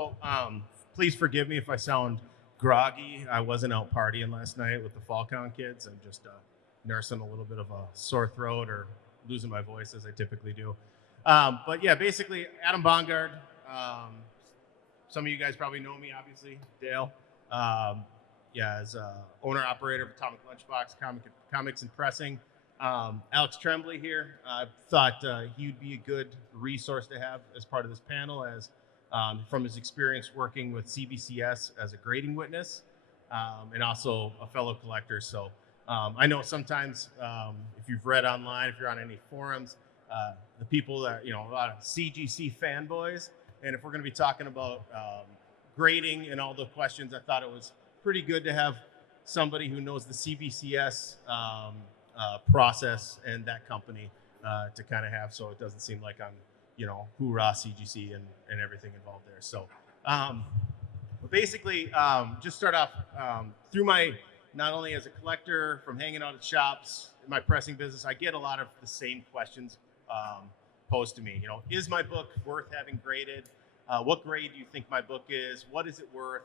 So please forgive me if I sound groggy. I wasn't out partying last night with the FallCon kids. I'm just nursing a little bit of a sore throat or losing my voice as I typically do. But yeah, basically, Adam Bongard. Some of you guys probably know me, obviously, Dale. As owner operator of Atomic Lunchbox Comics and Pressing. Alex Trembley here. I thought he would be a good resource to have as part of this panel, as from his experience working with CBCS as a grading witness, and also a fellow collector. So I know sometimes if you've read online, if you're on any forums, the people that, a lot of CGC fanboys, and if we're going to be talking about grading and all the questions, I thought it was pretty good to have somebody who knows the CBCS process and that company to kind of have, so it doesn't seem like I'm, hoorah CGC and everything involved there. So basically, just start off through my, not only as a collector, from hanging out at shops, in my pressing business, I get a lot of the same questions posed to me. Is my book worth having graded? What grade do you think my book is? What is it worth?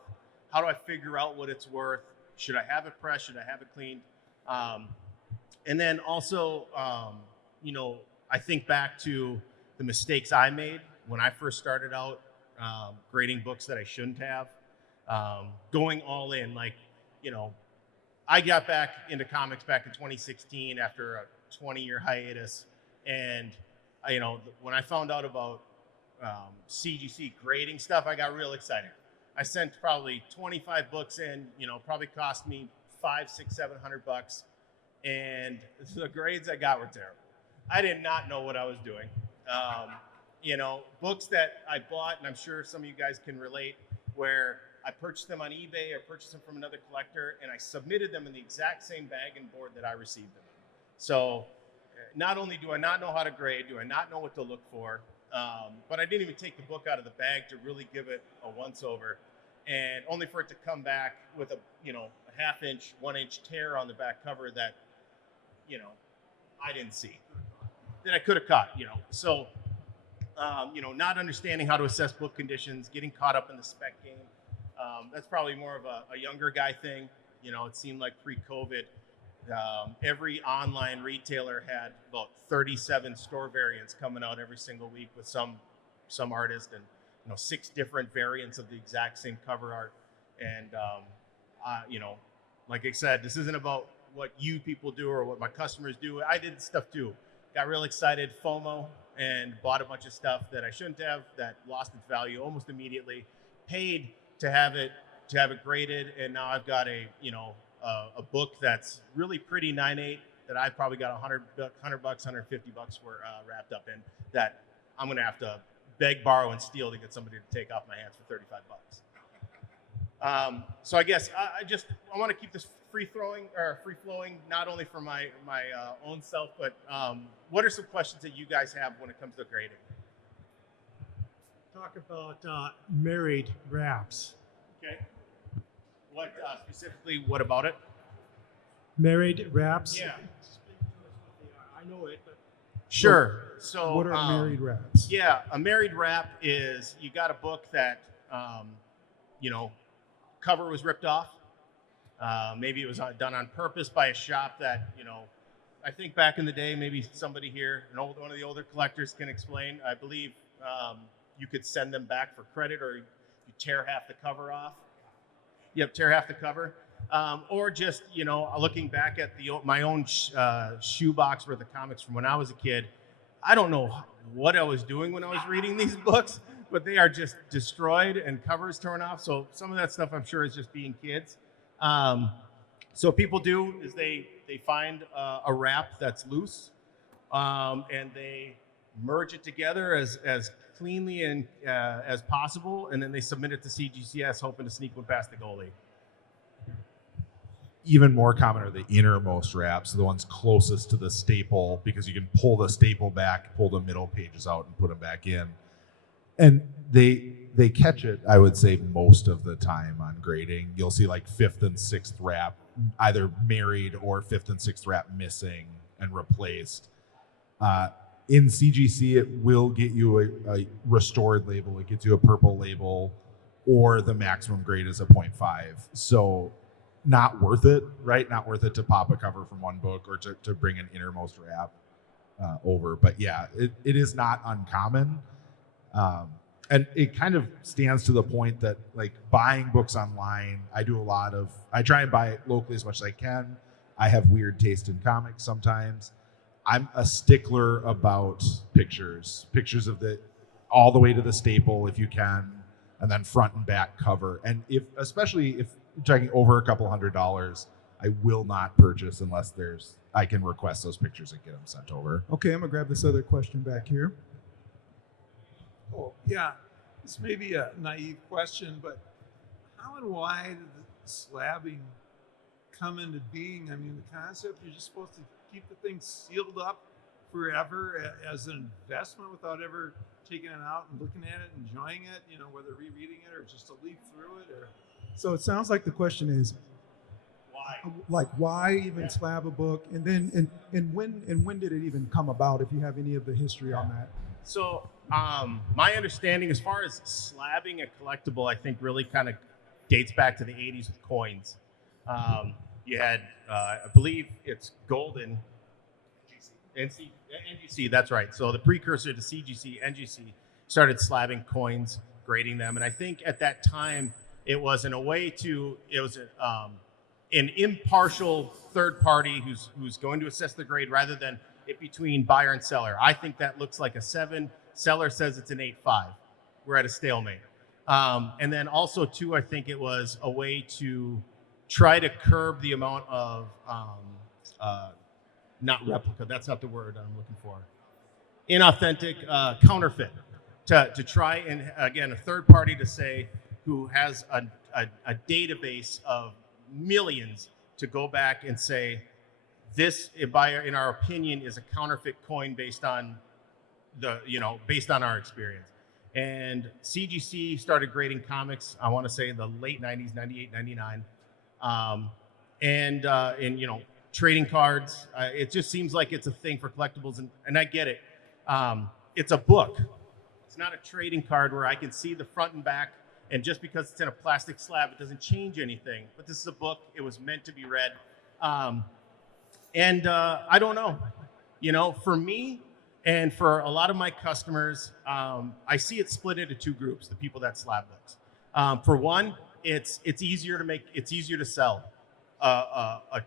How do I figure out what it's worth? Should I have it pressed? Should I have it cleaned? And then also, I think back to the mistakes I made when I first started out grading books that I shouldn't have, going all in. I got back into comics back in 2016 after a 20-year hiatus, and when I found out about CGC grading stuff, I got real excited. I sent probably 25 books in, probably cost me $500, $600, $700, and the grades I got were terrible. I did not know what I was doing. Books that I bought, and I'm sure some of you guys can relate, where I purchased them on eBay or purchased them from another collector, and I submitted them in the exact same bag and board that I received them in. So not only do I not know how to grade, do I not know what to look for, but I didn't even take the book out of the bag to really give it a once-over, and only for it to come back with a half-inch, 1-inch tear on the back cover that, I didn't see, that I could have caught, So, not understanding how to assess book conditions, getting caught up in the spec game, that's probably more of a younger guy thing. It seemed like pre-COVID, every online retailer had about 37 store variants coming out every single week with some artist, and 6 different variants of the exact same cover art. And like I said, this isn't about what you people do or what my customers do. I did stuff too. Got real excited, FOMO, and bought a bunch of stuff that I shouldn't have, that lost its value almost immediately. Paid to have it graded, and now I've got a book that's really pretty 9/8 that I probably got $100, $150 were wrapped up in, that I'm gonna have to beg, borrow, and steal to get somebody to take off my hands for $35. So I guess I want to keep this free flowing, not only for my own self, but what are some questions that you guys have when it comes to grading? Talk about married wraps. Okay. What specifically? What about it? Married wraps. Yeah. I know it, but sure. So what are married wraps? Yeah, a married wrap is, you got a book that cover was ripped off. Maybe it was done on purpose by a shop that, I think back in the day, maybe somebody here, one of the older collectors can explain. I believe you could send them back for credit, or you tear half the cover off. Yep, tear half the cover. Or just, looking back at my own shoebox worth of comics from when I was a kid, I don't know what I was doing when I was reading these books, but they are just destroyed and covers torn off. So some of that stuff, I'm sure, is just being kids. So what people do is they find a wrap that's loose, and they merge it together as cleanly and as possible, and then they submit it to CGCS, hoping to sneak one past the goalie. Even more common are the innermost wraps, the ones closest to the staple, because you can pull the staple back, pull the middle pages out, and put them back in. And they catch it, I would say, most of the time on grading. You'll see like 5th and 6th wrap, either married or 5th and 6th wrap missing and replaced. In CGC, it will get you a restored label. It gets you a purple label. or the maximum grade is a 0.5. So not worth it, right? Not worth it to pop a cover from one book or to bring an innermost wrap over. But yeah, it is not uncommon. And it kind of stands to the point that like buying books online, I try and buy it locally as much as I can. I have weird taste in comics sometimes. I'm a stickler about pictures of all the way to the staple if you can, and then front and back cover. And especially if you're talking over a couple $100, I will not purchase unless I can request those pictures and get them sent over. Okay, I'm gonna grab this other question back here. Oh, yeah. This may be a naive question, but how and why did the slabbing come into being? I mean, the concept, you're just supposed to keep the thing sealed up forever as an investment without ever taking it out and looking at it, enjoying it, whether rereading it or just to leaf through it or... So it sounds like the question is, Why? like, why even slab a book, and then and when did it even come about? If you have any of the history on that. So my understanding as far as slabbing a collectible, I think really kind of dates back to the 80s with coins. You had, I believe it's Golden, NGC, that's right. So the precursor to CGC, NGC, started slabbing coins, grading them. And I think at that time, it was an impartial third party who's going to assess the grade rather than it between buyer and seller. I think that looks like a 7. Seller says it's an 8.5. We're at a stalemate. And then also too, I think it was a way to try to curb the amount of not replica. That's not the word I'm looking for. Inauthentic counterfeit to try and again a third party to say who has a database of millions to go back and say this, in our opinion, is a counterfeit coin based on our experience. And CGC started grading comics, I want to say in the late 90s, 98, 99. And trading cards, it just seems like it's a thing for collectibles, and I get it. It's a book. It's not a trading card where I can see the front and back, and just because it's in a plastic slab, it doesn't change anything. But this is a book. It was meant to be read. And I don't know. For me and for a lot of my customers, I see it split into two groups, the people that slab books. For one, it's easier to sell. A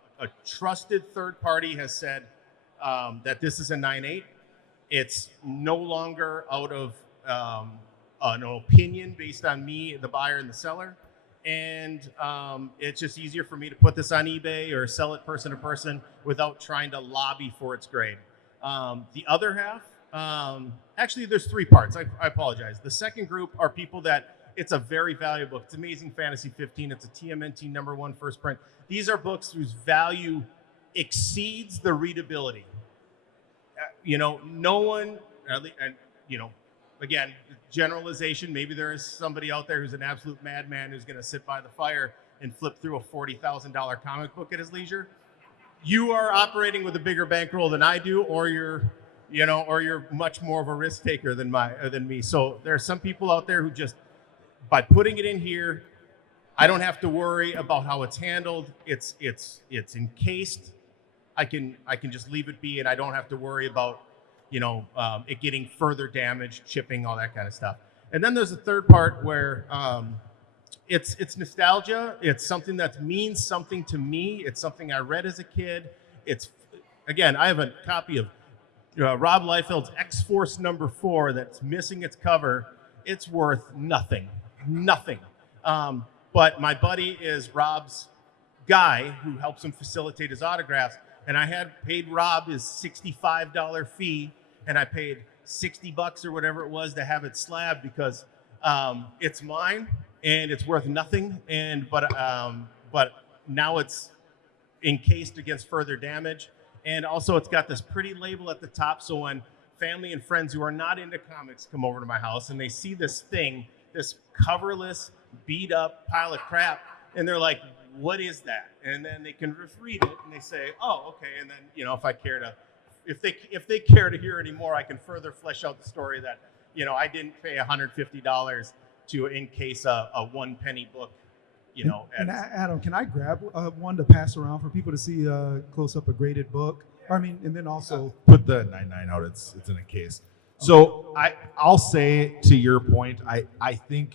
trusted third party has said that this is a 9.8. It's no longer out of an opinion based on me, the buyer, and the seller. And it's just easier for me to put this on eBay or sell it person to person without trying to lobby for its grade. The other half, actually there's 3 parts. I apologize. The second group are people that it's a very valuable book. It's Amazing Fantasy 15. It's a TMNT #1 first print. These are books whose value exceeds the readability. No one, and again, generalization, maybe there is somebody out there who's an absolute madman who's going to sit by the fire and flip through a $40,000 comic book at his leisure. You are operating with a bigger bankroll than I do, or you're much more of a risk taker than me. So there are some people out there who just, by putting it in here, I don't have to worry about how it's handled. It's encased. I can just leave it be, and I don't have to worry about it getting further damaged, chipping, all that kind of stuff. And then there's a third part where it's nostalgia. It's something that means something to me. It's something I read as a kid. Again, I have a copy of Rob Liefeld's X-Force #4 that's missing its cover. It's worth nothing. But my buddy is Rob's guy who helps him facilitate his autographs. And I had paid Rob his $65 fee, and I paid $60 or whatever it was to have it slabbed because it's mine and it's worth nothing. But now it's encased against further damage, and also it's got this pretty label at the top. So when family and friends who are not into comics come over to my house and they see this thing, this coverless, beat up pile of crap, and they're like, what is that? And then they can just read it and they say, oh, okay. And then, if they care to hear any more, I can further flesh out the story that, I didn't pay $150 to encase a 1 penny book, you know. And at- Adam, can I grab one to pass around for people to see close up a graded book? I mean, and then also Put the 99 out. It's in a case. So I'll say, to your point, I think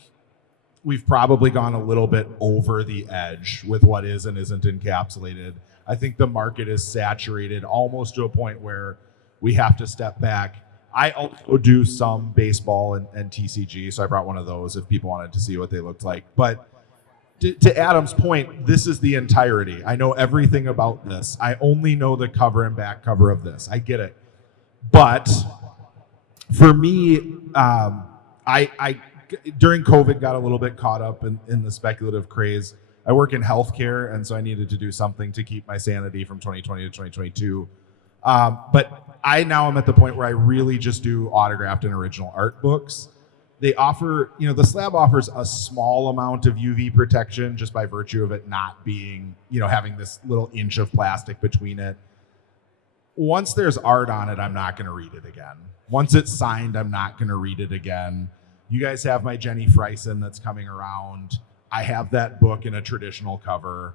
we've probably gone a little bit over the edge with what is and isn't encapsulated. I think the market is saturated almost to a point where we have to step back. I also do some baseball and TCG, so I brought one of those if people wanted to see what they looked like. But to Adam's point, this is the entirety. I know everything about this. I only know the cover and back cover of this. I get it. But for me, I during COVID got a little bit caught up in the speculative craze. I work in healthcare, and so I needed to do something to keep my sanity from 2020 to 2022. But I now am at the point where I really just do autographed and original art books. They offer, the slab offers a small amount of UV protection just by virtue of it not being, having this little inch of plastic between it. Once there's art on it, I'm not going to read it again. Once it's signed, I'm not going to read it again. You guys have my Jenny Freisen that's coming around. I have that book in a traditional cover.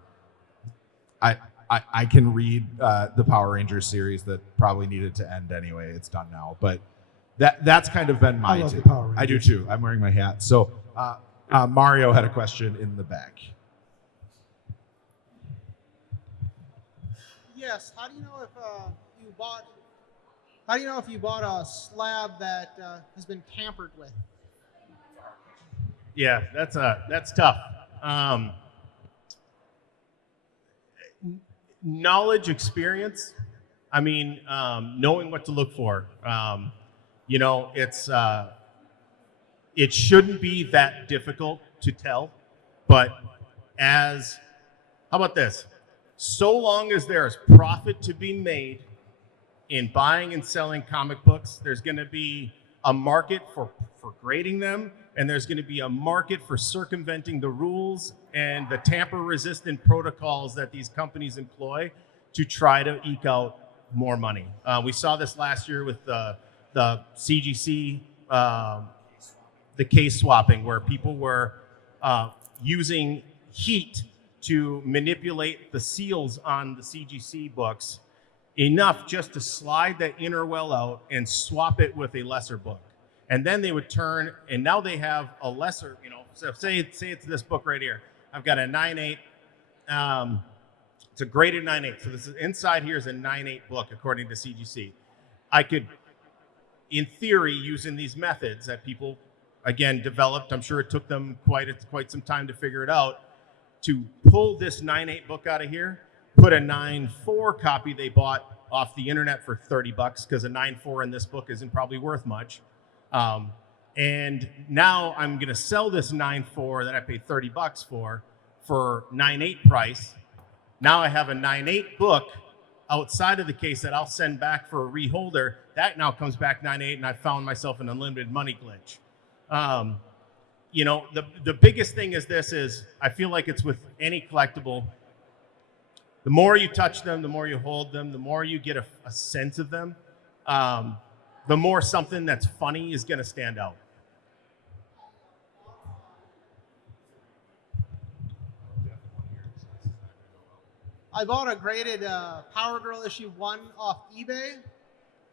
I can read the Power Rangers series that probably needed to end anyway. It's done now, but that's kind of been my I love take. the Power Rangers. I do too. I'm wearing my hat. So Mario had a question in the back. Yes. How do you know if you bought? How do you know if you bought a slab that has been tampered with? Yeah, that's tough. Knowledge, experience. I mean, knowing what to look for. It shouldn't be that difficult to tell. But how about this? So long as there is profit to be made in buying and selling comic books, there's going to be a market for grading them, and there's going to be a market for circumventing the rules and the tamper-resistant protocols that these companies employ to try to eke out more money. We saw this last year with the CGC, the case swapping, where people were using heat to manipulate the seals on the CGC books enough just to slide that inner well out and swap it with a lesser book. And then they would turn, and now they have a lesser, so say it's this book right here. I've got a 9.8, it's a graded 9.8. So this is inside here is a 9.8 book according to CGC. I could, in theory, using these methods that people, again, developed, I'm sure it took them quite some time to figure it out, to pull this 9.8 book out of here, put a 9.4 copy they bought off the internet for $30 because a 9.4 in this book isn't probably worth much. And now I'm going to sell this 9.4 that I paid $30 for 9.8 price. Now I have a 9.8 book outside of the case that I'll send back for a reholder. That now comes back 9.8, and I found myself an unlimited money glitch. The biggest thing is I feel like it's with any collectible. The more you touch them, the more you hold them, the more you get a sense of them, the more something that's funny is going to stand out. I bought a graded Power Girl issue 1 off eBay,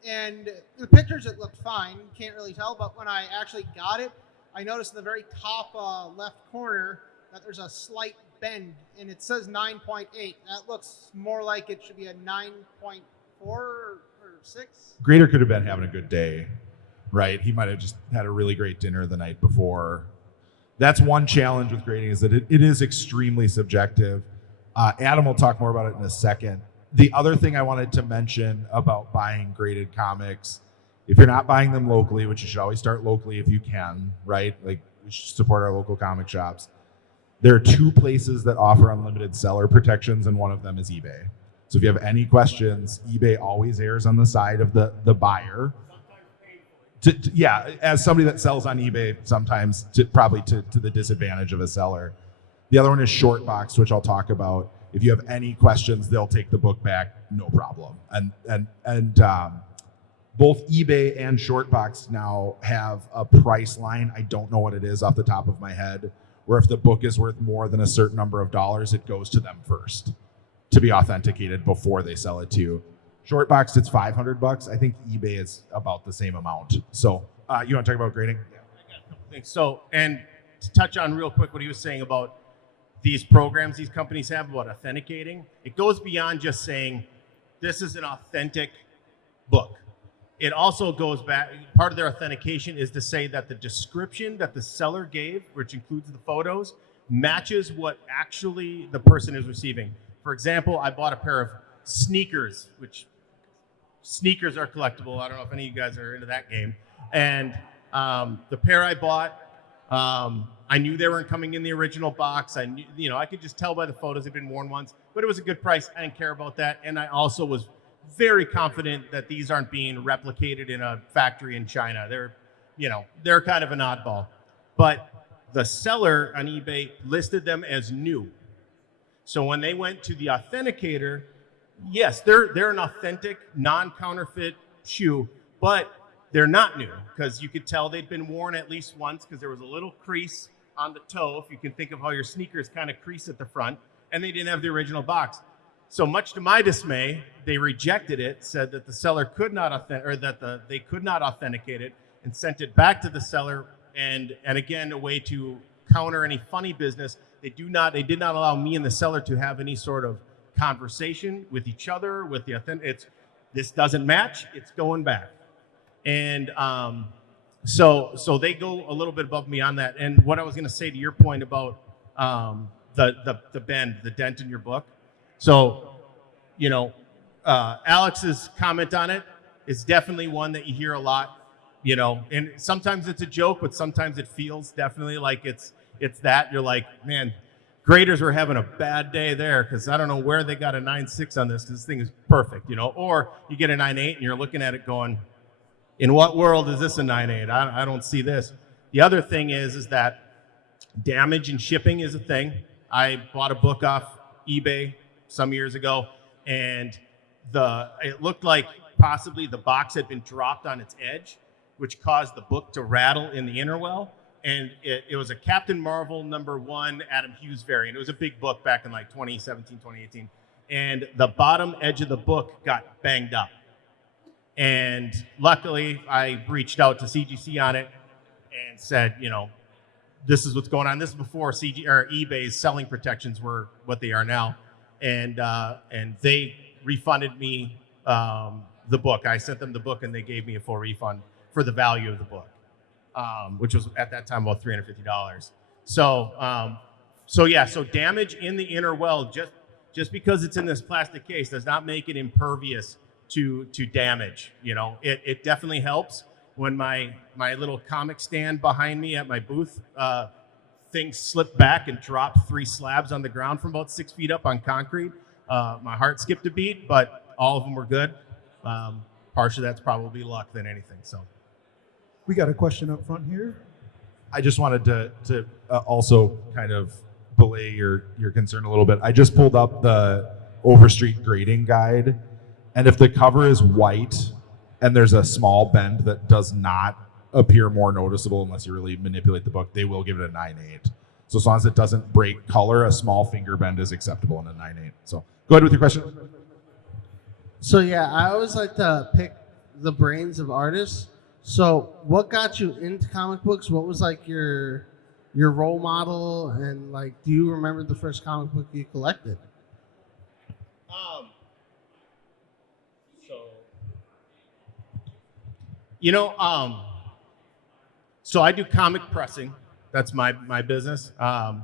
and the pictures it looked fine. Can't really tell, but when I actually got it, I noticed in the very top left corner that there's a slight bend, and it says 9.8. That looks more like it should be a 9.4 or 6. Grader could have been having a good day, right? He might have just had a really great dinner the night before. That's one challenge with grading, is that it is extremely subjective. Adam will talk more about it in a second. The other thing I wanted to mention about buying graded comics, if you're not buying them locally, which you should always start locally if you can, right? Like, we should support our local comic shops. There are 2 places that offer unlimited seller protections, and one of them is eBay. So if you have any questions, eBay always errs on the side of the buyer. As somebody that sells on eBay, sometimes probably to the disadvantage of a seller. The other one is Shortbox, which I'll talk about. If you have any questions, they'll take the book back, no problem. And both eBay and Shortbox now have a price line. I don't know what it is off the top of my head, where if the book is worth more than a certain number of dollars, it goes to them first to be authenticated before they sell it to you. Shortbox, it's $500. I think eBay is about the same amount. So you want to talk about grading? So, and to touch on real quick what he was saying about these programs these companies have about authenticating, it goes beyond just saying this is an authentic book. It also goes back, part of their authentication is to say that the description that the seller gave, which includes the photos, matches what actually the person is receiving. For example, I bought a pair of sneakers, which sneakers are collectible. I don't know if any of you guys are into that game. And the pair I bought, I knew they weren't coming in the original box. I knew, I could just tell by the photos they'd been worn once, but it was a good price. I didn't care about that. And I also was very confident that these aren't being replicated in a factory in China. They're kind of an oddball. But the seller on eBay listed them as new. So when they went to the authenticator, yes, they're an authentic, non-counterfeit shoe, but they're not new because you could tell they'd been worn at least once because there was a little crease on the toe, if you can think of how your sneakers kind of crease at the front, and they didn't have the original box. So much to my dismay, they rejected it, said that the seller could not they could not authenticate it, and sent it back to the seller. And again, a way to counter any funny business, they did not allow me and the seller to have any sort of conversation with each other with the authentic. This doesn't match, it's going back. And so they go a little bit above me on that. And what I was going to say to your point about the dent in your book. So, Alex's comment on it is definitely one that you hear a lot, and sometimes it's a joke, but sometimes it feels definitely like it's that. You're like, man, graders were having a bad day there because I don't know where they got a 9.6 on this because this thing is perfect, or you get a 9.8 and you're looking at it going, in what world is this a 9.8? I don't see this. The other thing is that damage and shipping is a thing. I bought a book off eBay some years ago, and it looked like possibly the box had been dropped on its edge, which caused the book to rattle in the interwell. And it was a Captain Marvel #1 Adam Hughes variant. It was a big book back in like 2017, 2018. And the bottom edge of the book got banged up. And luckily, I reached out to CGC on it and said, this is what's going on. This is before eBay's selling protections were what they are now. And they refunded me the book. I sent them the book, and they gave me a full refund for the value of the book, which was at that time about $350. So damage in the inner well, just because it's in this plastic case, does not make it impervious to damage. It definitely helps. When my little comic stand behind me at my booth, things slipped back and dropped 3 slabs on the ground from about 6 feet up on concrete. My heart skipped a beat, but all of them were good. Partially that's probably luck than anything. So, We got a question up front here. I just wanted to also kind of belay your concern a little bit. I just pulled up the Overstreet grading guide, and if the cover is white and there's a small bend that does not appear more noticeable unless you really manipulate the book, they will give it a 9.8. So as long as it doesn't break color, a small finger bend is acceptable in a 9.8. So go ahead with your question. So yeah, I always like to pick the brains of artists. So what got you into comic books? What was like your role model, and like, do you remember the first comic book you collected? So I do comic pressing. That's my business. I'd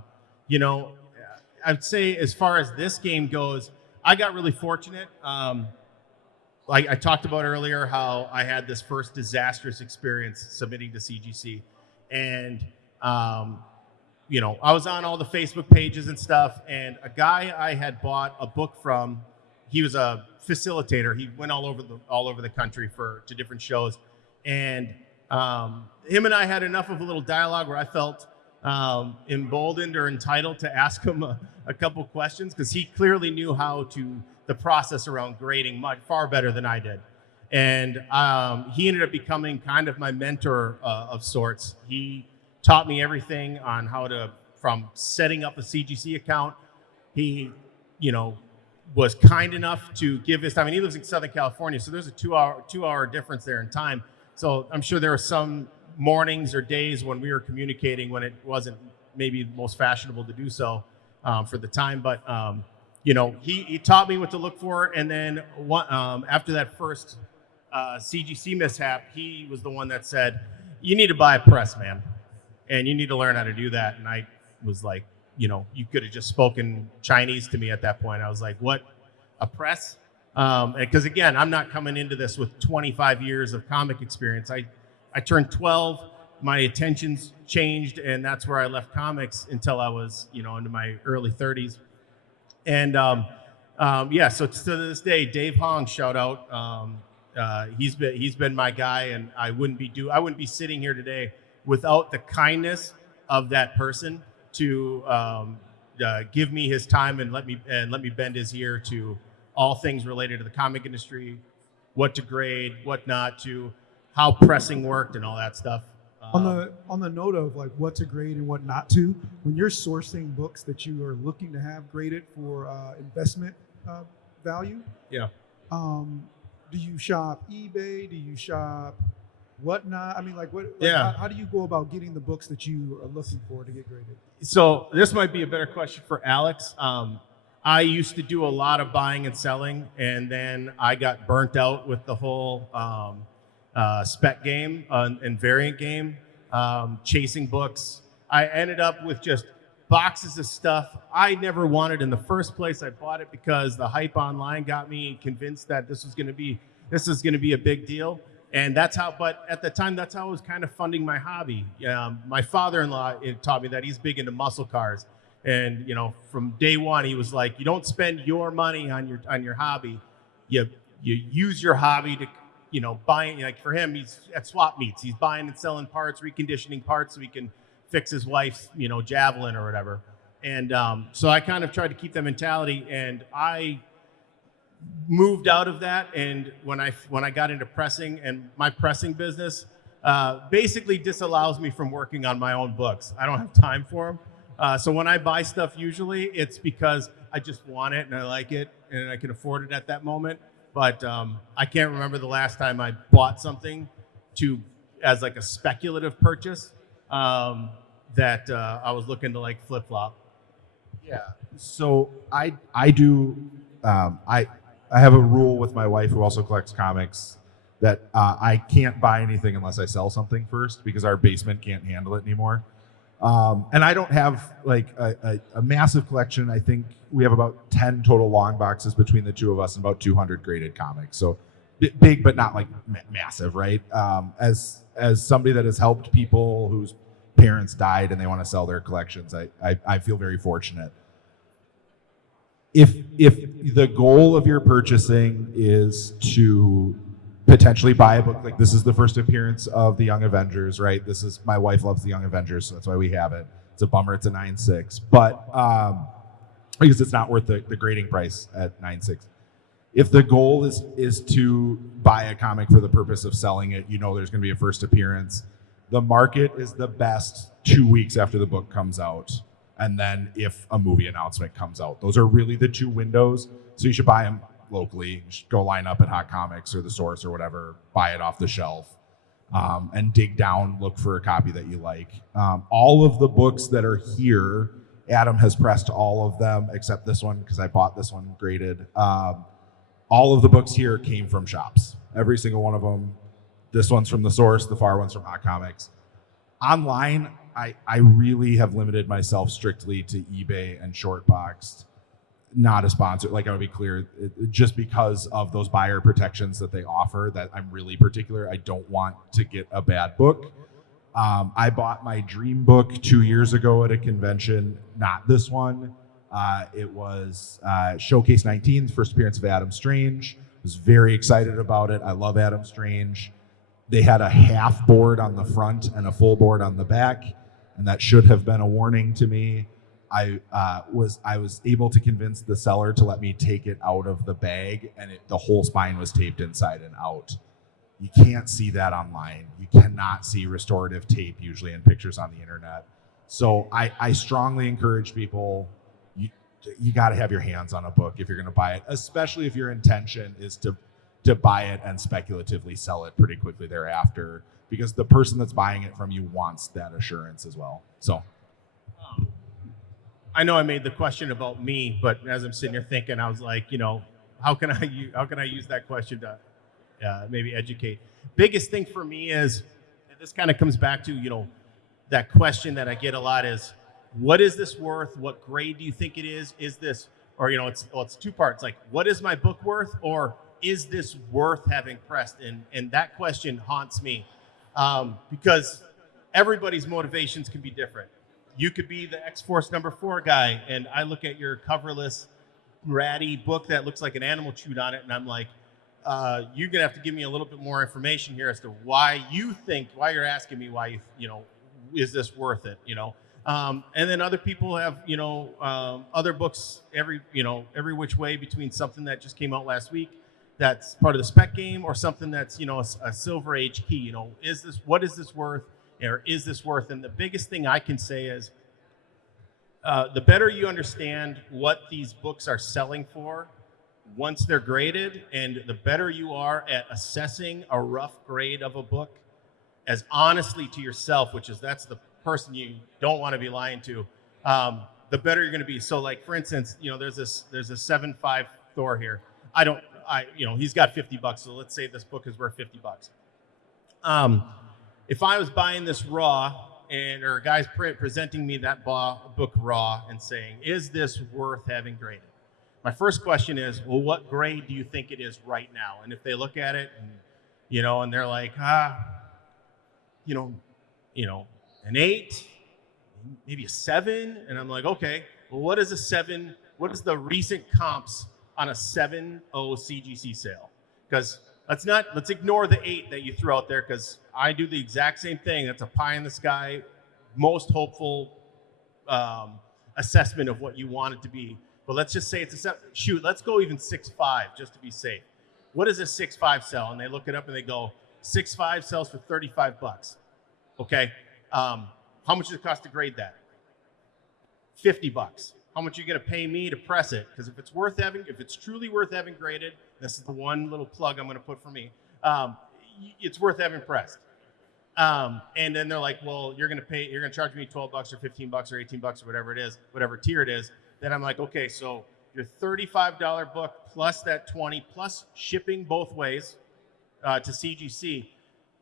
say as far as this game goes, I got really fortunate. Like I talked about earlier, how I had this first disastrous experience submitting to CGC. And, I was on all the Facebook pages and stuff, and a guy I had bought a book from, he was a facilitator. He went all over the country to different shows. And him and I had enough of a little dialogue where I felt emboldened or entitled to ask him a couple questions, because he clearly knew the process around grading far better than I did. And he ended up becoming kind of my mentor of sorts. He taught me everything on how to, from setting up a CGC account. He, was kind enough to give his time. And he lives in Southern California, so there's a two-hour difference there in time. So I'm sure there were some mornings or days when we were communicating when it wasn't maybe most fashionable to do so for the time. But he taught me what to look for. And then after that first CGC mishap, he was the one that said, "You need to buy a press, man, and you need to learn how to do that." And I was like, you could have just spoken Chinese to me at that point. I was like, "What? A press?" Because again, I'm not coming into this with 25 years of comic experience. I turned 12, my attentions changed, and that's where I left comics until I was, into my early 30s. And so to this day, Dave Hong, shout out. He's been my guy, and I wouldn't be sitting here today without the kindness of that person to give me his time and let me bend his ear to all things related to the comic industry, what to grade, what not to, how pressing worked, and all that stuff. On the note of like what to grade and what not to, when you're sourcing books that you are looking to have graded for investment value, yeah. Do you shop eBay? Do you shop whatnot? I mean, Yeah. How do you go about getting the books that you are looking for to get graded? So this might be a better question for Alex. I used to do a lot of buying and selling, and then I got burnt out with the whole spec game and variant game, chasing books. I ended up with just boxes of stuff I never wanted in the first place. I bought it because the hype online got me convinced that this was going to be a big deal. And that's how, but at the time, that's how I was kind of funding my hobby. My father-in-law taught me that. He's big into muscle cars. And, from day one, he was like, you don't spend your money on your hobby. You use your hobby to, buying, like for him, he's at swap meets. He's buying and selling parts, reconditioning parts so he can fix his wife's, Javelin or whatever. And so I kind of tried to keep that mentality, and I moved out of that. And when I got into pressing, and my pressing business basically disallows me from working on my own books. I don't have time for them. So when I buy stuff, usually it's because I just want it and I like it and I can afford it at that moment. But I can't remember the last time I bought something as like a speculative purchase that I was looking to like flip flop. Yeah. So I do. I have a rule with my wife, who also collects comics, that I can't buy anything unless I sell something first, because our basement can't handle it anymore. And I don't have like a massive collection. I think we have about 10 total long boxes between the two of us and about 200 graded comics. So big, but not like massive, right? As somebody that has helped people whose parents died and they want to sell their collections, I feel very fortunate. If the goal of your purchasing is to potentially buy a book, like this is the first appearance of the Young Avengers, right? My wife loves the Young Avengers, so that's why we have it. It's a bummer it's a 9.6, but because it's not worth the grading price at 9.6. If the goal is to buy a comic for the purpose of selling it, there's going to be a first appearance. The market is the best 2 weeks after the book comes out, and then if a movie announcement comes out. Those are really the two windows, so you should buy them locally. You should go line up at Hot Comics or The Source or whatever, buy it off the shelf, and dig down, look for a copy that you like. All of the books that are here, Adam has pressed all of them except this one because I bought this one graded. All of the books here came from shops, every single one of them. This one's from The Source, the far one's from Hot Comics. Online, I really have limited myself strictly to eBay and Shortboxed. Not a sponsor, like I want to be clear, just because of those buyer protections that they offer, that I'm really particular. I don't want to get a bad book. I bought my dream book 2 years ago at a convention, not this one. It was Showcase 19, the first appearance of Adam Strange. I was very excited about it. I love Adam Strange. They had a half board on the front and a full board on the back, and that should have been a warning to me. I was able to convince the seller to let me take it out of the bag, and the whole spine was taped inside and out. You can't see that online. You cannot see restorative tape usually in pictures on the internet. So I strongly encourage people, you got to have your hands on a book if you're going to buy it, especially if your intention is to buy it and speculatively sell it pretty quickly thereafter, because the person that's buying it from you wants that assurance as well. So I know I made the question about me, but as I'm sitting here thinking, I was like, how can I use that question to maybe educate? Biggest thing for me is, and this kind of comes back to, that question that I get a lot is, what is this worth? What grade do you think it is? Is this, or, it's two parts. Like, what is my book worth? Or is this worth having pressed? And that question haunts me because everybody's motivations can be different. You could be the X-Force #4 guy, and I look at your coverless, ratty book that looks like an animal chewed on it, and I'm like, you're gonna have to give me a little bit more information here as to why you're asking me why is this worth it? And then other people have other books every which way, between something that just came out last week that's part of the spec game, or something that's a Silver Age key. What is this worth, or is this worth? And the biggest thing I can say is, the better you understand what these books are selling for once they're graded, and the better you are at assessing a rough grade of a book as honestly to yourself, that's the person you don't want to be lying to, the better you're going to be. So, like, for instance, there's a 7.5 Thor here. He's got $50, so let's say this book is worth $50. If I was buying this raw, or a guy's presenting me that book raw and saying, is this worth having graded? My first question is, well, what grade do you think it is right now? And if they look at it and they're like, an 8, maybe a 7, and I'm like, okay, well, what is a 7? What is the recent comps on a 7.0 CGC sale? Because let's ignore the 8 that you threw out there, because I do the exact same thing. That's a pie in the sky, most hopeful assessment of what you want it to be. But let's just say it's a 7. Shoot, let's go even 6.5 just to be safe. What does a 6.5 sell? And they look it up and they go, 6.5 sells for $35. Okay. How much does it cost to grade that? $50. How much are you going to pay me to press it? Because if it's truly worth having graded, this is the one little plug I'm going to put for me. It's worth having pressed. And then they're like, well, you're going to charge me $12 or $15 or $18 or whatever it is, whatever tier it is. Then I'm like, okay, so your $35 book plus that 20 plus shipping both ways to CGC,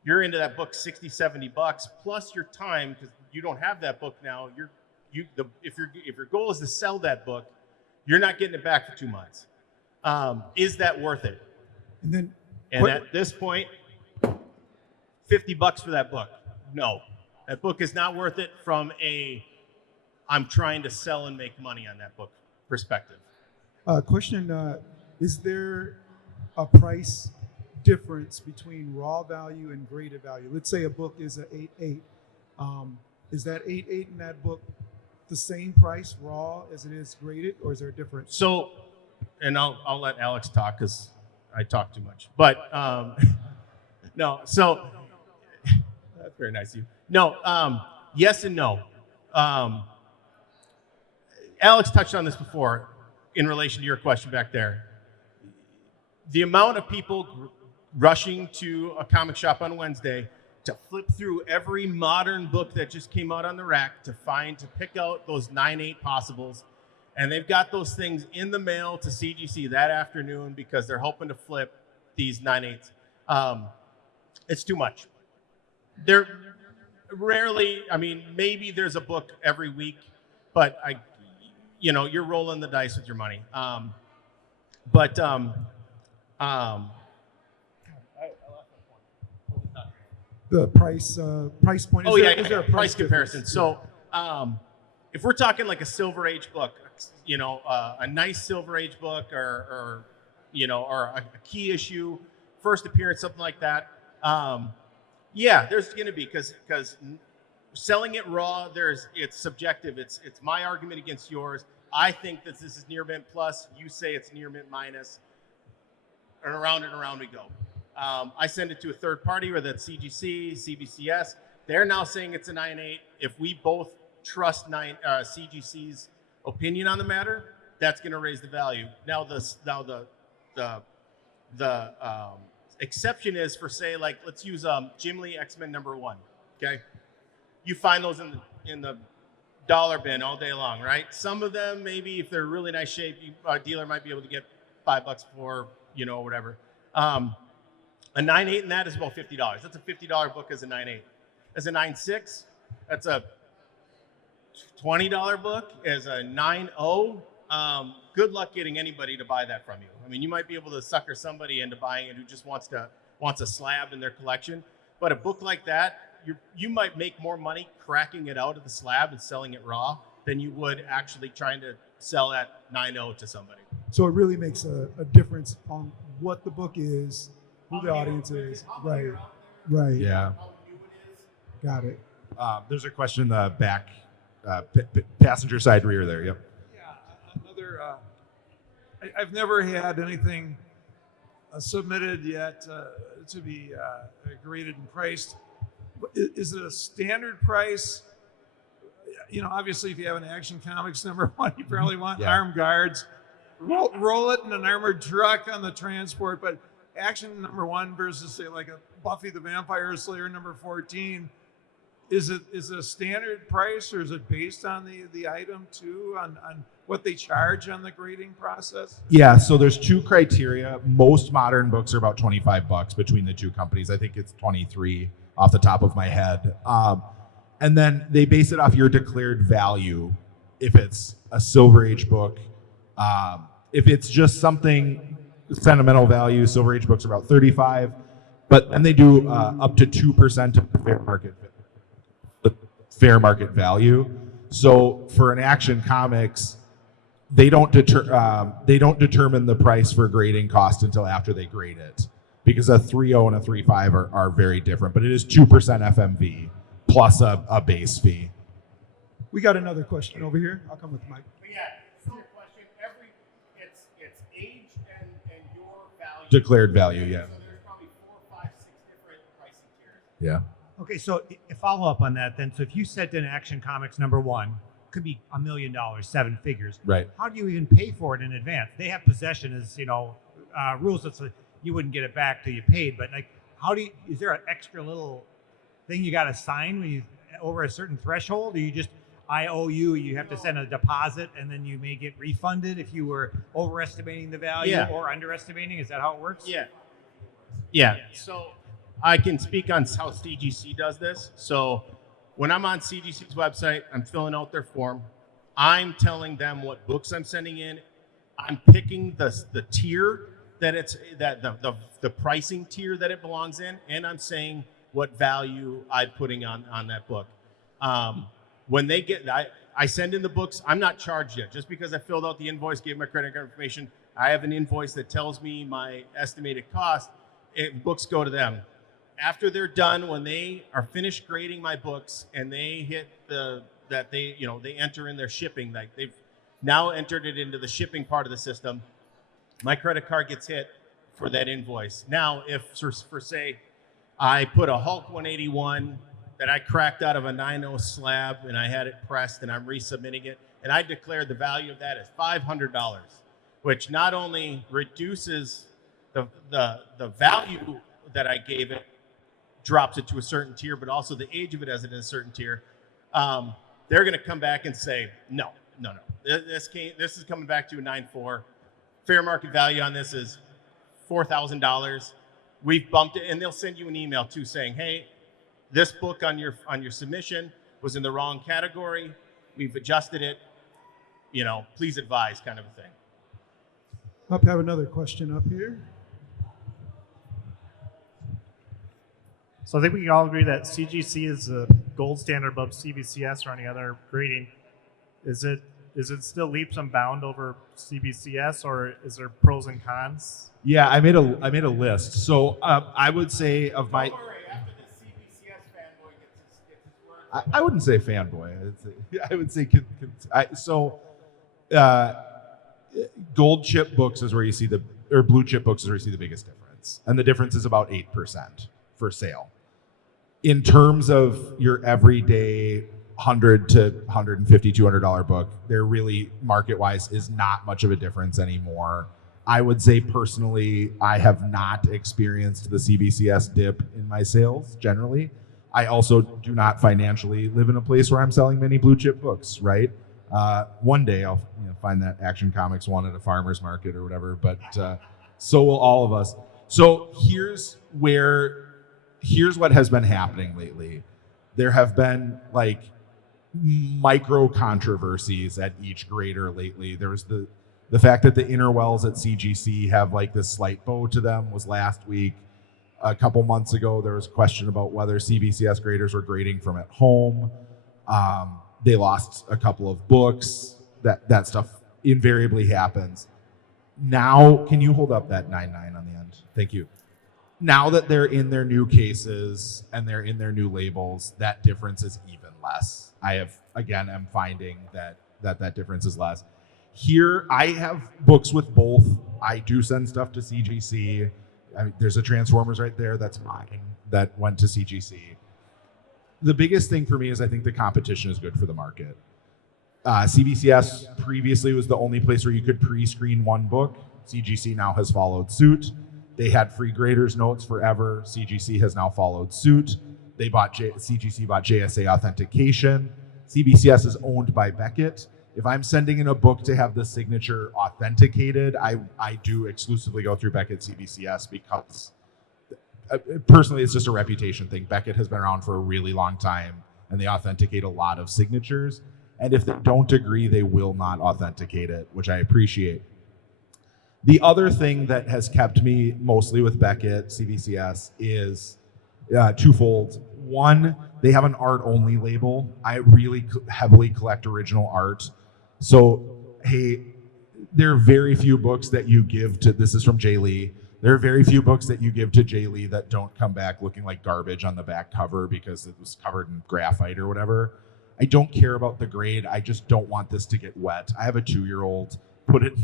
you're into that book $60-$70 plus your time, because you don't have that book now. If your goal is to sell that book, you're not getting it back for 2 months. Is that worth it? And At this point, $50 for that book. No, that book is not worth it from I'm trying to sell and make money on that book perspective. Question, is there a price difference between raw value and graded value? Let's say a book is an 8.8. Is that 8.8 in that book the same price raw as it is graded, or is there a difference? So, and I'll let Alex talk because I talk too much. But no, so that's very nice of you. No, yes and no. Alex touched on this before in relation to your question back there. The amount of people rushing to a comic shop on Wednesday to flip through every modern book that just came out on the rack to pick out those 9.8 possibles, and they've got those things in the mail to CGC that afternoon because they're hoping to flip these 9.8s. It's too much. They're rarely, maybe there's a book every week, but you're rolling the dice with your money. The price point. Is there a price comparison. difference? So if we're talking like a Silver Age book, a nice Silver Age book, or a key issue, first appearance, something like that. Yeah, there's going to be, because selling it raw, it's subjective. It's my argument against yours. I think that this is near mint plus. You say it's near mint minus. And around we go. I send it to a third party, whether that's CGC, CBCS. They're now saying it's a 9.8. If we both trust CGC's opinion on the matter, that's going to raise the value. Now the exception is for, say, like, let's use Jim Lee X-Men #1. Okay, you find those in the dollar bin all day long, right? Some of them, maybe if they're really nice shape, a dealer might be able to get $5 for, whatever. A 9.8 in that is about $50. That's a $50 book as a 9.8. As a 9.6, that's a $20 book. As a 9.0, good luck getting anybody to buy that from you. I mean, you might be able to sucker somebody into buying it who just wants a slab in their collection. But a book like that, you might make more money cracking it out of the slab and selling it raw than you would actually trying to sell that 9.0 to somebody. So it really makes a difference on what the book is, who the audience is. Right. Right. Yeah. Got it. There's a question in the back, passenger side rear there. Yep. Yeah, another. I've never had anything submitted yet to be graded and priced. Is it a standard price? Obviously, if you have an Action Comics #1, you probably want armed guards. Roll it in an armored truck on the transport. But Action #1 versus, say, like a Buffy the Vampire Slayer #14, is it a standard price, or is it based on the item too, on what they charge on the grading process? Yeah, so there's two criteria. Most modern books are about $25 between the two companies. I think it's 23 off the top of my head. And then they base it off your declared value. If it's a Silver Age book, if it's just something sentimental value, Silver Age books are about 35, and they do up to 2% of the fair market value. So for an Action Comics, they don't determine the price for grading cost until after they grade it, because a 3.0 and a 3.5 are very different. But it is 2% FMV plus a base fee. We got another question over here. I'll come with Mike. But yeah, silly question. It's age and your value. Declared value, yeah. So there's probably 4, 5, 6 different pricing tiers. Yeah. Okay, so a follow up on that then. So if you sent in Action Comics #1, could be $1 million, 7 figures. Right. How do you even pay for it in advance? They have possession as rules that say you wouldn't get it back till you paid. But like, is there an extra little thing you got to sign when you over a certain threshold? Or you just, I owe you, you have to send a deposit and then you may get refunded if you were overestimating the value or underestimating? Is that how it works? Yeah. Yeah. So I can speak on how CGC does this. So when I'm on CGC's website, I'm filling out their form. I'm telling them what books I'm sending in. I'm picking the tier the pricing tier that it belongs in, and I'm saying what value I'm putting on that book. When they get, I send in the books. I'm not charged yet. Just because I filled out the invoice, gave my credit card information, I have an invoice that tells me my estimated cost. Books go to them. After they're done, when they are finished grading my books and they hit they enter in their shipping, like they've now entered it into the shipping part of the system, my credit card gets hit for that invoice. Now, if for say I put a Hulk 181 that I cracked out of a 9.0 slab and I had it pressed and I'm resubmitting it, and I declared the value of that as $500, which not only reduces the value that I gave it, drops it to a certain tier, but also the age of it as it is a certain tier. They're going to come back and say, no. This is coming back to a 9.4. Fair market value on this is $4,000. We've bumped it, and they'll send you an email too saying, hey, this book on your submission was in the wrong category. We've adjusted it. Please advise, kind of a thing. Up, have another question up here. So I think we can all agree that CGC is the gold standard above CBCS or any other grading. Is it still leaps and bounds over CBCS, or is there pros and cons? Yeah, I made a list. So I would say of my. Don't worry, after the CBCS fanboy gets his word I wouldn't say fanboy. I would say gold chip books is where you see or blue chip books is where you see the biggest difference, and the difference is about 8% for sale. In terms of your everyday $100 to $150, $200 book, there really market-wise is not much of a difference anymore. I would say personally, I have not experienced the CBCS dip in my sales generally. I also do not financially live in a place where I'm selling many blue chip books, right? One day I'll find that Action Comics one at a farmer's market or whatever, but so will all of us. So here's what has been happening lately. There have been like micro controversies at each grader lately. There was the fact that the inner wells at CGC have like this slight bow to them was last week. A couple months ago, there was a question about whether CBCS graders were grading from at home. They lost a couple of books. That stuff invariably happens. Now, can you hold up that 9.9 on the end? Thank you. Now that they're in their new cases and they're in their new labels, that difference is even less. I'm finding that difference is less. Here, I have books with both. I do send stuff to CGC. There's a Transformers right there. That's mine that went to CGC. The biggest thing for me is I think the competition is good for the market. CBCS previously was the only place where you could pre-screen one book. CGC now has followed suit. They had free graders notes forever. CGC has now followed suit. CGC bought JSA authentication. CBCS is owned by Beckett. If I'm sending in a book to have the signature authenticated, I do exclusively go through Beckett CBCS because personally it's just a reputation thing. Beckett has been around for a really long time and they authenticate a lot of signatures. And if they don't agree, they will not authenticate it, which I appreciate. The other thing that has kept me mostly with Beckett CBCS is twofold. One, they have an art-only label. I really heavily collect original art. So, hey, there are very few books that you give to, this is from Jay Lee, there are very few books that you give to Jay Lee that don't come back looking like garbage on the back cover because it was covered in graphite or whatever. I don't care about the grade. I just don't want this to get wet. I have a 2-year-old. Put it,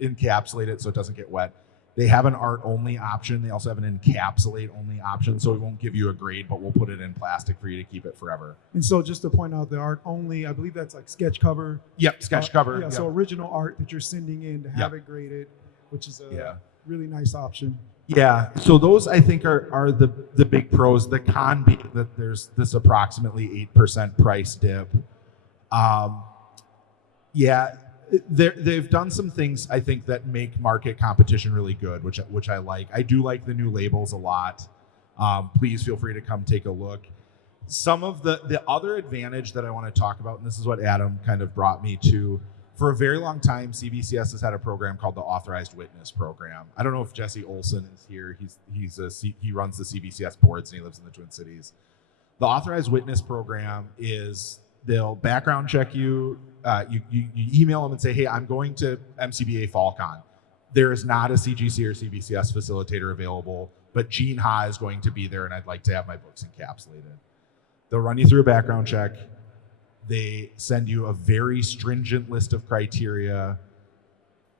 encapsulate it so it doesn't get wet. They have an art-only option. They also have an encapsulate-only option, so we won't give you a grade, but we'll put it in plastic for you to keep it forever. And so just to point out, the art-only, I believe that's like sketch cover. Yep, sketch cover. Yeah, yep. so original art that you're sending in to have it graded, which is a really nice option. Yeah, so those I think are the big pros. The con being that there's this approximately 8% price dip. They've done some things I think that make market competition really good, which I like. I do like the new labels a lot. Please feel free to come take a look. Some of the other advantage that I want to talk about, and this is what Adam kind of brought me to, for a very long time, CBCS has had a program called the Authorized Witness Program. I don't know if Jesse Olson is here. He runs the CBCS boards and he lives in the Twin Cities. The Authorized Witness Program is they'll background check you. You email them and say, hey, I'm going to MCBA FallCon. There is not a CGC or CBCS facilitator available, but Gene Ha is going to be there and I'd like to have my books encapsulated. They'll run you through a background check. They send you a very stringent list of criteria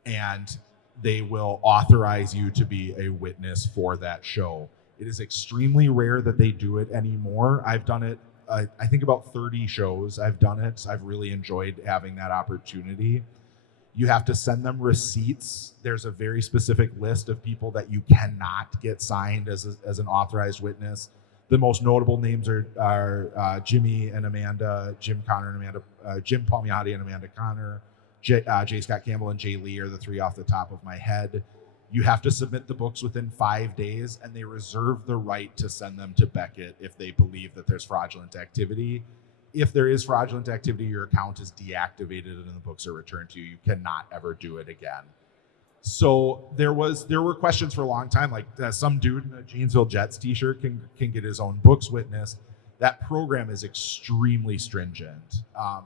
and they will authorize you to be a witness for that show. It is extremely rare that they do it anymore. I've done it I think about 30 shows I've done it. I've really enjoyed having that opportunity. You have to send them receipts. There's a very specific list of people that you cannot get signed as an authorized witness. The most notable names are Jimmy and Amanda, Jim Connor and Amanda, Jim Palmiotti and Amanda Connor, J. Scott Campbell and Jay Lee are the three off the top of my head. You have to submit the books within 5 days, and they reserve the right to send them to Beckett if they believe that there's fraudulent activity. If there is fraudulent activity, your account is deactivated and the books are returned to you. You cannot ever do it again. So there were questions for a long time, like some dude in a Janesville Jets t-shirt can get his own books witnessed. That program is extremely stringent.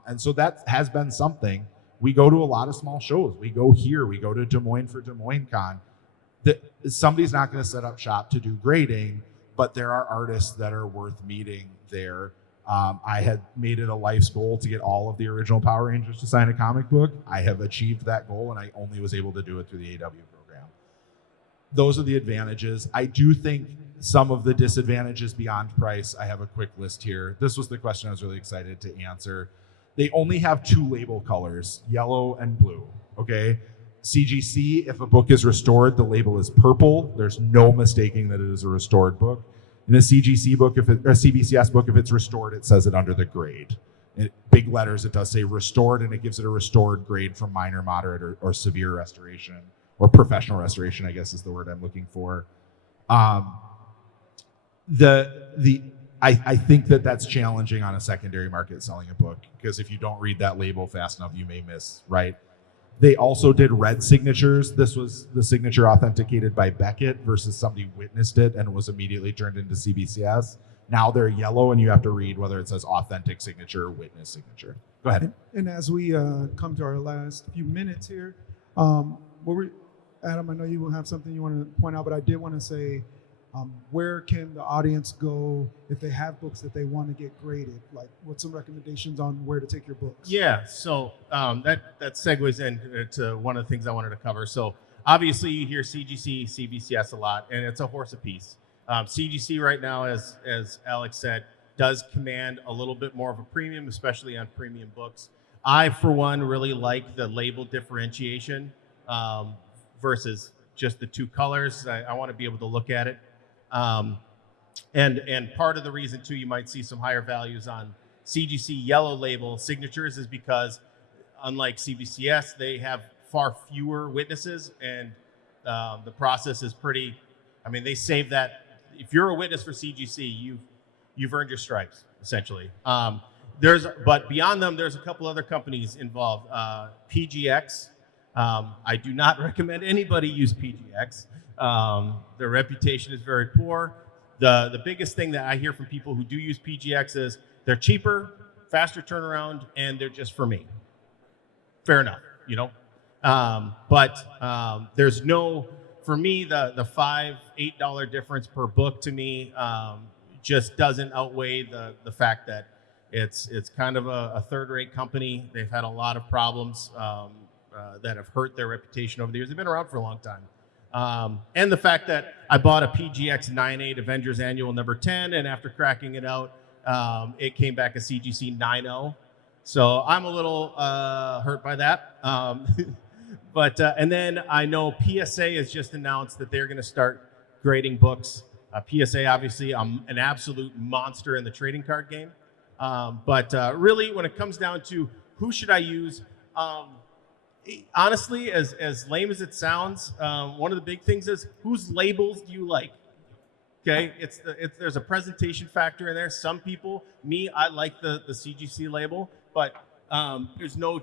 And so that has been something. We go to a lot of small shows. We go here. We go to Des Moines for Des Moines Con. Somebody's not going to set up shop to do grading, but there are artists that are worth meeting there. I had made it a life's goal to get all of the original Power Rangers to sign a comic book. I have achieved that goal, and I only was able to do it through the AW program. Those are the advantages. I do think some of the disadvantages beyond price, I have a quick list here. This was the question I was really excited to answer. They only have 2 label colors, yellow and blue, okay? CGC, if a book is restored, the label is purple. There's no mistaking that it is a restored book. In a CGC book, a CBCS book, if it's restored, it says it under the grade. In big letters, it does say restored, and it gives it a restored grade from minor, moderate, or severe restoration, or professional restoration, I guess is the word I'm looking for. I think that that's challenging on a secondary market selling a book, because if you don't read that label fast enough, you may miss, right? They also did red signatures. This was the signature authenticated by Beckett versus somebody witnessed it and was immediately turned into CBCS. Now they're yellow, and you have to read whether it says authentic signature or witness signature. Go ahead. And as we come to our last few minutes here, Adam, I know you will have something you want to point out, but I did want to say, where can the audience go if they have books that they want to get graded? Like, what's some recommendations on where to take your books? Yeah, so that segues into one of the things I wanted to cover. So obviously you hear CGC, CBCS a lot, and it's a horse apiece. CGC right now, as Alex said, does command a little bit more of a premium, especially on premium books. I, for one, really like the label differentiation versus just the 2 colors. I want to be able to look at it. And part of the reason too you might see some higher values on CGC yellow label signatures is because, unlike CBCS, they have far fewer witnesses, and the process is pretty. I mean, they save that. If you're a witness for CGC, you've earned your stripes essentially. But beyond them, there's a couple other companies involved. PGX. I do not recommend anybody use PGX. Their reputation is very poor. The biggest thing that I hear from people who do use PGX is they're cheaper, faster turnaround, and they're just for me. Fair enough, you know. But there's no, for me, the $5, $8 difference per book to me just doesn't outweigh the fact that it's kind of a third-rate company. They've had a lot of problems that have hurt their reputation over the years. They've been around for a long time. And the fact that I bought a PGX 9.8 Avengers Annual number 10, and after cracking it out, it came back a CGC 9.0. So I'm a little hurt by that. And then I know PSA has just announced that they're going to start grading books. PSA, obviously, an absolute monster in the trading card game. Really, when it comes down to who should I use, honestly, as lame as it sounds, one of the big things is whose labels do you like? Okay, there's a presentation factor in there. Some people, I like the CGC label, but there's no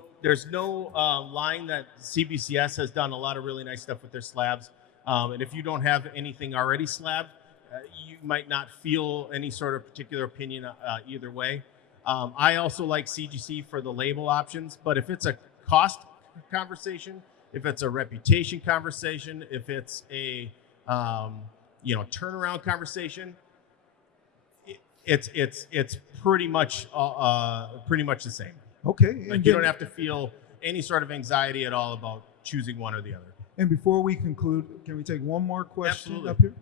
lying that CBCS has done a lot of really nice stuff with their slabs. And if you don't have anything already slabbed, you might not feel any sort of particular opinion either way. I also like CGC for the label options, but if it's a cost conversation, if it's a reputation conversation, if it's a turnaround conversation, it's pretty much the same. Okay. Like, you don't have to feel any sort of anxiety at all about choosing one or the other. And before we conclude, can we take one more question Absolutely. up here?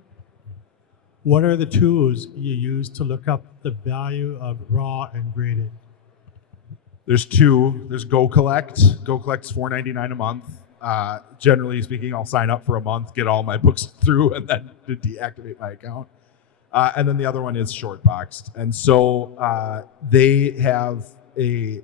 What are the tools you use to look up the value of raw and graded? There's 2. There's Go Collect. Go Collect's $4.99 a month. Generally speaking, I'll sign up for a month, get all my books through, and then deactivate my account. And then the other one is Shortboxed. And so they have an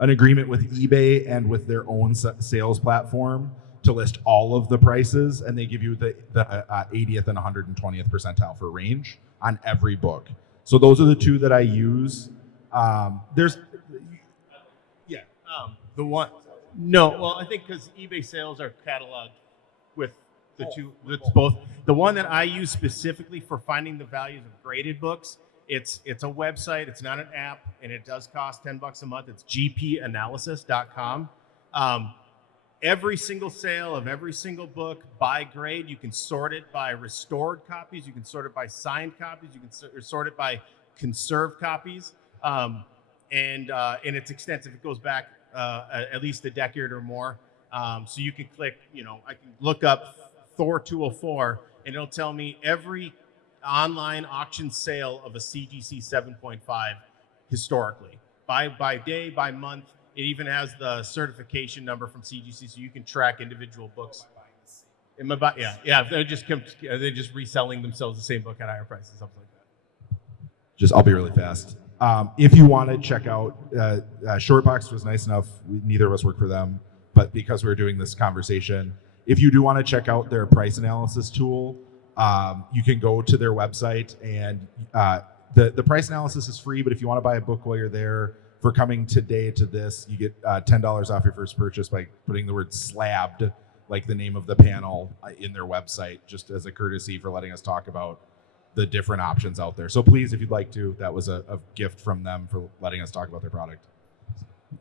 agreement with eBay and with their own sales platform to list all of the prices, and they give you the 80th and 120th percentile for range on every book. So those are the 2 that I use. I think because eBay sales are cataloged with the 2. It's both. The one that I use specifically for finding the values of graded books, it's a website. It's not an app, and it does cost $10 a month. It's gpanalysis.com. Every single sale of every single book by grade, you can sort it by restored copies. You can sort it by signed copies. You can sort it by conserve copies, and it's extensive. It goes back at least a decade or more. So you can click, I can look up Thor 204, and it'll tell me every online auction sale of a CGC 7.5 historically, by day, by month. It even has the certification number from CGC, so you can track individual books. They're just reselling themselves the same book at higher prices, something like that. I'll be really fast. If you want to check out, Shortbox was nice enough. Neither of us work for them, but because we were doing this conversation, if you do want to check out their price analysis tool, you can go to their website, and the price analysis is free. But if you want to buy a book while you're there, for coming today to this, you get $10 off your first purchase by putting the word "slabbed," like the name of the panel, in their website, just as a courtesy for letting us talk about the different options out there. So please, if you'd like to, that was a gift from them for letting us talk about their product.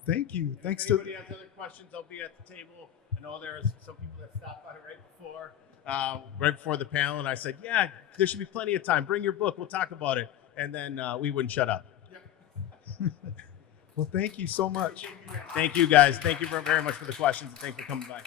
Thank you. Thanks If to. anybody has other questions, I'll be at the table. I know there's some people that stopped by right before the panel, and I said, yeah, there should be plenty of time. Bring your book. We'll talk about it. And then we wouldn't shut up. Well, thank you so much. Thank you, guys. Thank you very much for the questions, and thanks for coming by.